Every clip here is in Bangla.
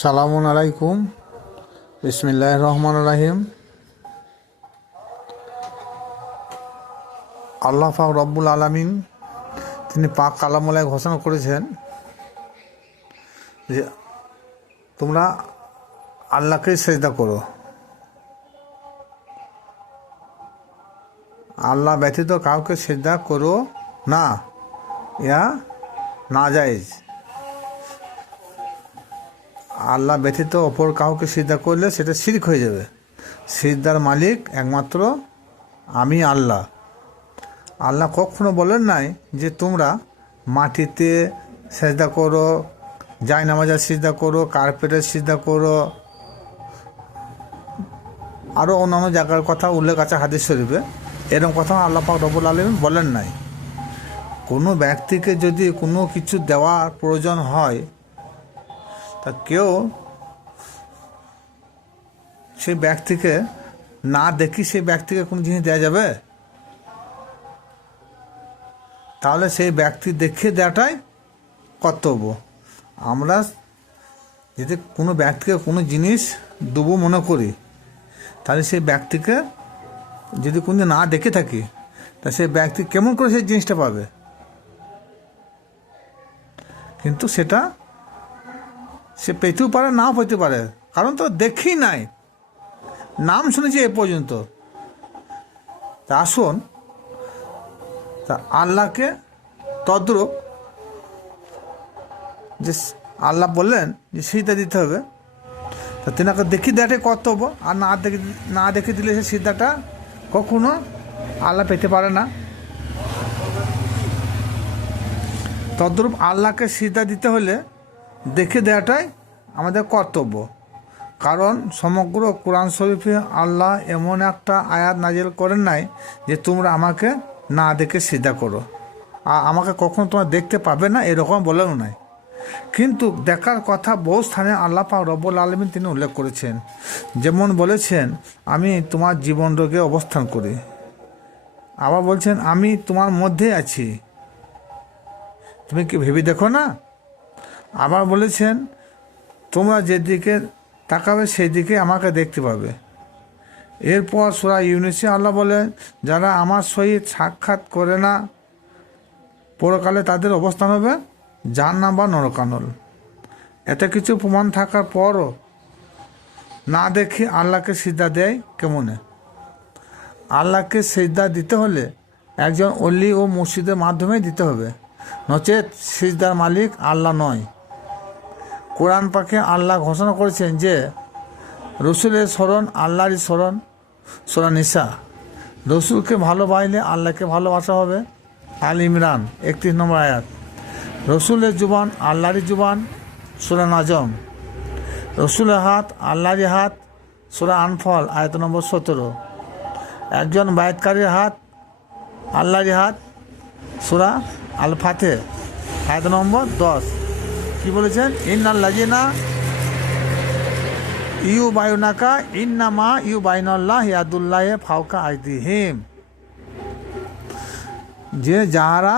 আসসালামু আলাইকুম। বিসমিল্লাহ রহমান রাহিম। আল্লাহ পাক রব্বুল আলামিন, তিনি পাক কালামুলায় ঘোষণা করেছেন যে তোমরা আল্লাহকেই সেজদা করো। আল্লাহ ব্যতীত কাউকে সেজদা করো না। ইয়া না জায়েজ আল্লাহ ব্যতীত অপর কাউকে সিদ্ধা করলে সেটা শিরক হয়ে যাবে। সিদ্ধার মালিক একমাত্র আমি আল্লাহ। আল্লাহ কখনো বলেন নাই যে তোমরা মাটিতে সেজদা করো জাই নামাজার সিদ্ধা করো, কার্পেটের সিদ্ধা করো। আরও অন্যান্য জায়গার কথা উল্লেখ আছে হাদিস শরীফে। এরকম কথা আল্লাহ পাক রবুল আলম বলেন নাই। কোনো ব্যক্তিকে যদি কোনো কিছু দেওয়ার প্রয়োজন হয় তা কেউ সেই ব্যক্তিকে না দেখি সেই ব্যক্তিকে কোনো জিনিস দেওয়া যাবে? তাহলে সেই ব্যক্তি দেখে দেওয়াটাই কর্তব্য। আমরা যদি কোনো ব্যক্তিকে কোনো জিনিস দেবো মনে করি, তাহলে সেই ব্যক্তিকে যদি কোনো না দেখে থাকি, তা সেই ব্যক্তি কেমন করে সেই জিনিসটা পাবে? কিন্তু সেটা সে পেতেও পারে, নাও পেতে পারে। কারণ তো দেখি নাই। নাম শুনেছি এ পর্যন্ত। তা আসুন, তা আল্লাহকে তদ্রুপ যে আল্লাহ বললেন যে সিদ্ধা দিতে হবে, তা তেনাকে দেখি দেওয়াটাই কর্তব্য। আর না দেখে না দেখে দিলে সে সিদ্ধাটা কখনো আল্লাহ পেতে পারে না। তদ্রূপ আল্লাহকে সিদ্ধা দিতে হলে দেখে দেওয়াটাই আমাদের কর্তব্য। কারণ সমগ্র কোরআন শরীফে আল্লাহ এমন একটা আয়াত নাজিল করেন নাই যে তোমরা আমাকে না দেখে সিদ্ধা করো। আর আমাকে কখনো তোমরা দেখতে পাবে না, এরকম বলেও নাই। কিন্তু দেখার কথা বহু স্থানে আল্লাহ পা রব্বুল আলমিন তিনি উল্লেখ করেছেন। যেমন বলেছেন, আমি তোমার জীবন রোগে অবস্থান করি। আবার বলছেন, আমি তোমার মধ্যে আছি। তুমি কি ভেবে দেখো না? আবার বলেছেন, তোমরা যেদিকে তাকাবে সেই দিকে আমাকে দেখতে পাবে। এরপর সোরা ইউনিসে আল্লাহ বলেন, যারা আমার সহিত সাক্ষাৎ করে না, পরকালে তাদের অবস্থান হবে জান্নাম বা নরকানল। এত কিছু প্রমাণ থাকার পরও না দেখি আল্লাহকে সিদ্ধা দেয় কেমনে? আল্লাহকে সিদ্ধা দিতে হলে একজন অলি ও মসজিদের মাধ্যমে দিতে হবে। নচেত সিজদার মালিক আল্লাহ নয়। কোরআন পাখে আল্লাহ ঘোষণা করেছেন যে, রসুলের স্মরণ আল্লাহরই স্মরণ, সোরা নিসা। রসুলকে ভালোবাসলে আল্লাহকে ভালোবাসা হবে। আল ইমরান, একত্রিশ নম্বর আয়াত। রসুলের জুবান আল্লাহরই জুবান, সুরা নাজম। রসুলের হাত আল্লাহরই হাত, সুরা আনফল, আয়াত নম্বর সতেরো। একজন বায়তকারীর হাত আল্লাহরই হাত, সুরা আল ফাতে, আয়াত নম্বর দশ। কি বলেছেন? ইন আল্লাজিনা ইউ বায়ুনাকা ইন্নামা ইউ বাইনাল্লাহ ইয়াদুল্লাহ ফাউকা আইদিহিম। যে যাহারা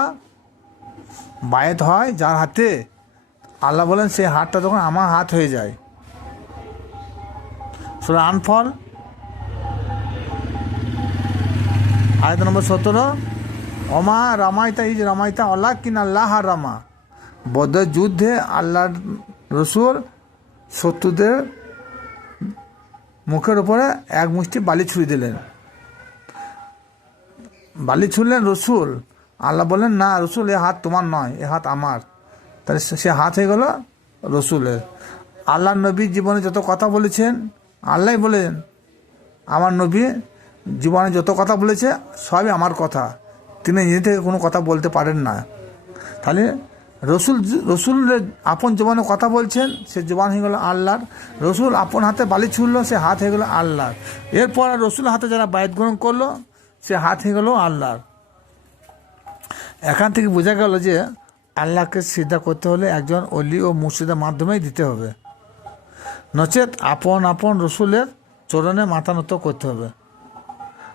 বায়েত হয় যার হাতে, আল্লাহ বলেন সেই হাতটা তখন আমার হাত হয়ে যায়। সুরা আনফল, আয়ত নম্বর সতেরো অমা রামাইতা, ইজ রামাইতা অল্লাহ কিনা আল্লাহ রামা। বদের যুদ্ধে আল্লাহ রসুল শত্রুদের মুখের উপরে এক মুষ্টি বালি ছুঁড়ে দিলেন। বালি ছুড়লেন রসুল। আল্লাহ বললেন, না, রসুল, এ হাত তোমার নয়, এ হাত আমার। তাহলে সে হাত হয়ে গেল রসুলের। আল্লাহ নবী জীবনে যত কথা বলেছেন আল্লাহ বলেন, আমার নবী জীবনে যত কথা বলেছে, সবই আমার কথা। তিনি নিজে থেকে কোনো কথা বলতে পারেন না। তাহলে রসুল রসুলের আপন জীবনে কথা বলছেন, সে জীবন হয়ে গেল আল্লাহর। রসুল আপন হাতে বালি ছুড়লো, সে হাত হয়ে গেল আল্লাহর। এরপর রসুল হাতে যারা বায়ত গ্রহণ করল, সে হাত হয়ে গেল আল্লাহর। এখান থেকে বোঝা গেল যে আল্লাহকে সিদ্ধা করতে হলে একজন অলি ও মুর্শিদের মাধ্যমেই দিতে হবে। নচেত আপন আপন রসুলের চরণে মাথা নত করতে হবে।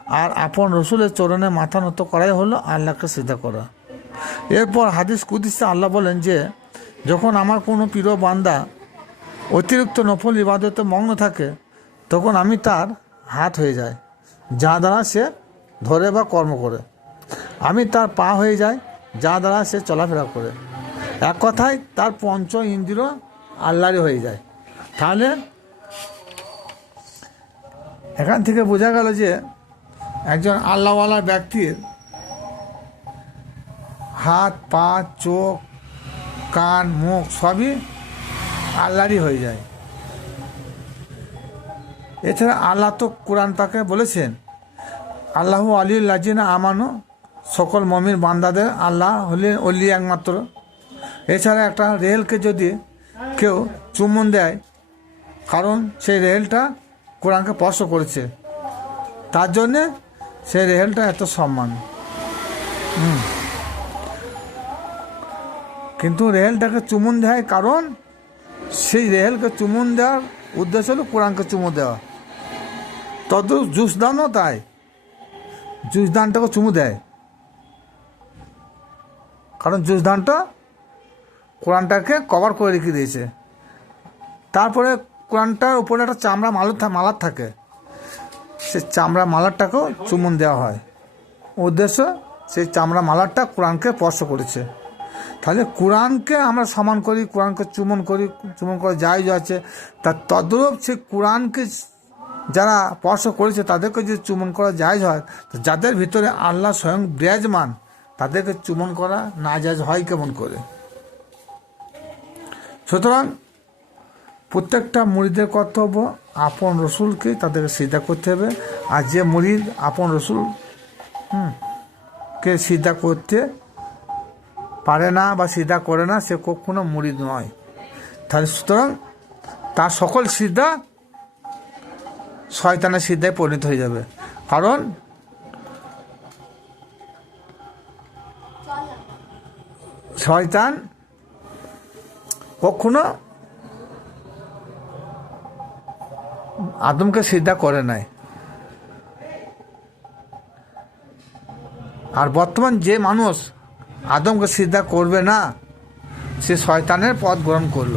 আর আপন রসুলের চরণে মাথা নত করাই হলো আল্লাহকে সিদ্ধা করা। এরপর হাদিস কুদিসে আল্লাহ বলেন যে, যখন আমার কোনো প্রিয় বান্দা অতিরিক্ত নফল ইবাদতে মগ্ন থাকে, তখন আমি তার হাত হয়ে যাই, যা দ্বারা সে ধরে বা কর্ম করে। আমি তার পা হয়ে যাই, যা দ্বারা সে চলাফেরা করে। এক কথায়, তার পঞ্চ ইন্দ্রিয় আল্লাহরই হয়ে যায়। তাহলে, এখান থেকে বোঝা গেল যে, একজন আল্লাহওয়ালা ব্যক্তির হাত, পা, চোখ, কান, মুখ সবই আল্লাহরই হয়ে যায়। এছাড়া আল্লাহ তো কোরআন পাকে বলেছেন, আল্লাহ আলী আমানো, সকল মমির বান্দাদের আল্লাহ হলেন অলি একমাত্র। এছাড়া একটা রেলকে যদি কেউ চুম্বন দেয়, কারণ সেই রেলটা কোরআনকে স্পর্শ করেছে, তার জন্যে সেই রেলটা এত সম্মান। হুম। কিন্তু রেহেলটাকে চুমুন দেয় কারণ সেই রেহেলকে চুমুন দেওয়ার উদ্দেশ্য হলো কোরআনকে চুমু দেওয়া। তত জুসদানও তাই। জুসদানটাকে চুমু দেয়। কারণ জুসদানটা কোরআনটাকে কভার করে রেখে দিয়েছে। তারপরে কোরআনটার উপরে একটা চামড়া মালার মালার থাকে। সে চামড়া মালারটাকেও চুমুন দেওয়া হয়। উদ্দেশ্য সেই চামড়া মালারটা কোরআনকে স্পর্শ করেছে। তাহলে কোরআনকে আমরা সমান করি কোরআনকে চুমন করি চুমন করে যাই আছে তার তদ্রূপ সে কোরআনকে যারা স্পর্শ করেছে তাদেরকে যদি চুমন করা জায়জ হয় তো যাদের ভিতরে আল্লাহ স্বয়ং বিরাজমান তাদেরকে চুমন করা না জায়জ হয় কেমন করে? সুতরাং প্রত্যেকটা মুড়িদের কর্তব্য আপন রসুলকে তাদেরকে সিদ্ধা করতে হবে আর যে মুড়িদ আপন রসুল হুম, কে সিদ্ধা করতে পারে না বা সিদ্ধা করে না, সে কখনো মুড়িদ নয়। তাহলে সুতরাং তার সকল সিদ্ধা শয়তানের সিদ্ধায় পরিণত হয়ে যাবে। কারণ শয়তান কখনো আদমকে সিদ্ধা করে নাই। আর বর্তমান যে মানুষ আদমকে সিদ্ধা করবে না সে শয়তানের পথ গ্রহণ করল।